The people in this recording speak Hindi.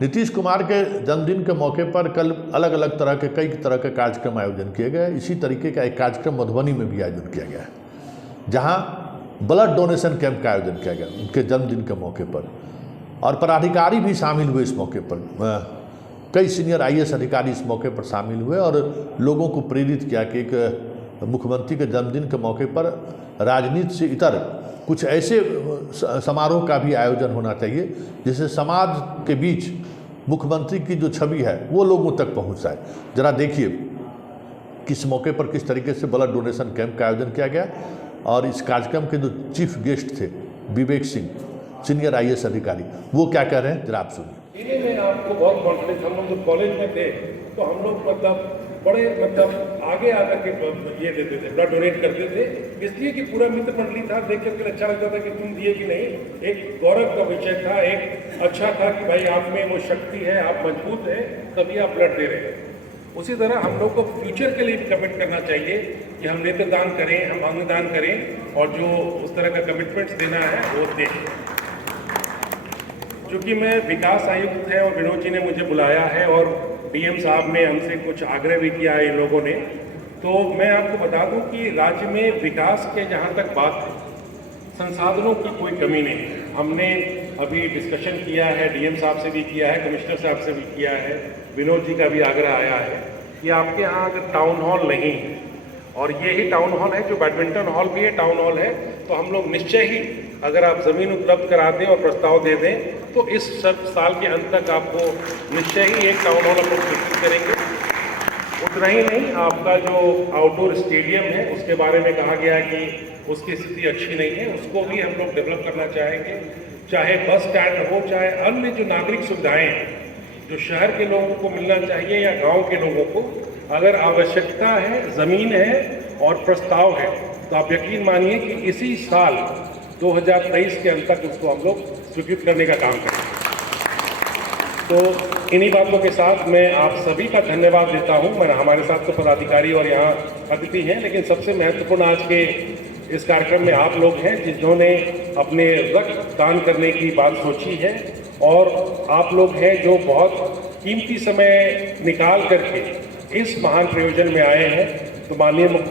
नीतीश कुमार के जन्मदिन के मौके पर कल अलग अलग तरह के कई तरह के कार्यक्रम आयोजन किए गए। इसी तरीके का एक कार्यक्रम मधुबनी में भी आयोजन किया गया है, जहां ब्लड डोनेशन कैंप का आयोजन किया गया उनके जन्मदिन के मौके पर, और पदाधिकारी भी शामिल हुए इस मौके पर। कई सीनियर IAS अधिकारी इस मौके पर शामिल हुए और लोगों को प्रेरित किया कि एक मुख्यमंत्री के जन्मदिन के मौके पर राजनीति से इतर कुछ ऐसे समारोह का भी आयोजन होना चाहिए जिससे समाज के बीच मुख्यमंत्री की जो छवि है वो लोगों तक पहुंच जाए। जरा देखिए किस मौके पर किस तरीके से ब्लड डोनेशन कैंप का आयोजन किया गया, और इस कार्यक्रम के जो चीफ गेस्ट थे विवेक सिंह, सीनियर IAS अधिकारी, वो क्या कह रहे हैं जरा आप सुनिए। इन्हीं में आपको बहुत कॉन्फिडेंस, हम लोग जब कॉलेज में थे तो हम लोग बड़े आगे आकर के ये देते थे, ब्लड डोनेट करते थे, इसलिए कि पूरा मित्र मंडली था, देख करके अच्छा लगता था कि तुम दिए कि नहीं। एक गौरव का विषय था, एक अच्छा था कि भाई आप में वो शक्ति है, आप मजबूत हैं, तभी आप ब्लड दे रहे हैं। उसी तरह हम लोग को फ्यूचर के लिए भी कमिट करना चाहिए कि हम नेत्रदान करें, हम अंगदान करें, और जो उस तरह का कमिटमेंट्स देना है वो दें। चूँकि मैं विकास आयुक्त है और विनोद जी ने मुझे बुलाया है और DM साहब ने हमसे कुछ आग्रह भी किया है इन लोगों ने, तो मैं आपको बता दूं कि राज्य में विकास के जहां तक बात है, संसाधनों की कोई कमी नहीं है। हमने अभी डिस्कशन किया है, DM साहब से भी किया है, कमिश्नर साहब से भी किया है, विनोद जी का भी आग्रह आया है कि आपके यहाँ अगर टाउन हॉल नहीं है, और ये ही टाउन हॉल है जो बैडमिंटन हॉल भी है, टाउन हॉल है, तो हम लोग निश्चय ही अगर आप ज़मीन उपलब्ध करा दें और प्रस्ताव दे दें तो इस साल के अंत तक आपको निश्चय ही एक टाउन हॉल हम लोग विकसित करेंगे। उतना ही नहीं, आपका जो आउटडोर स्टेडियम है उसके बारे में कहा गया कि उसकी स्थिति अच्छी नहीं है, उसको भी हम लोग डेवलप करना चाहेंगे। चाहे बस स्टैंड हो, चाहे अन्य जो नागरिक सुविधाएँ हैं जो शहर के लोगों को मिलना चाहिए या गाँव के लोगों को, अगर आवश्यकता है, ज़मीन है और प्रस्ताव है, तो आप यकीन मानिए कि इसी साल 2023 के अंत तक उसको हम लोग स्वीकृत करने का काम करें। तो इन्हीं बातों के साथ मैं आप सभी का धन्यवाद देता हूं। मैं हमारे साथ तो पदाधिकारी और यहाँ अतिथि हैं, लेकिन सबसे महत्वपूर्ण आज के इस कार्यक्रम में आप लोग हैं जिन्होंने अपने रक्त दान करने की बात सोची है, और आप लोग हैं जो बहुत कीमती समय निकाल करके इस महान प्रयोजन में आए हैं। तो माननीय मुख्यमंत्री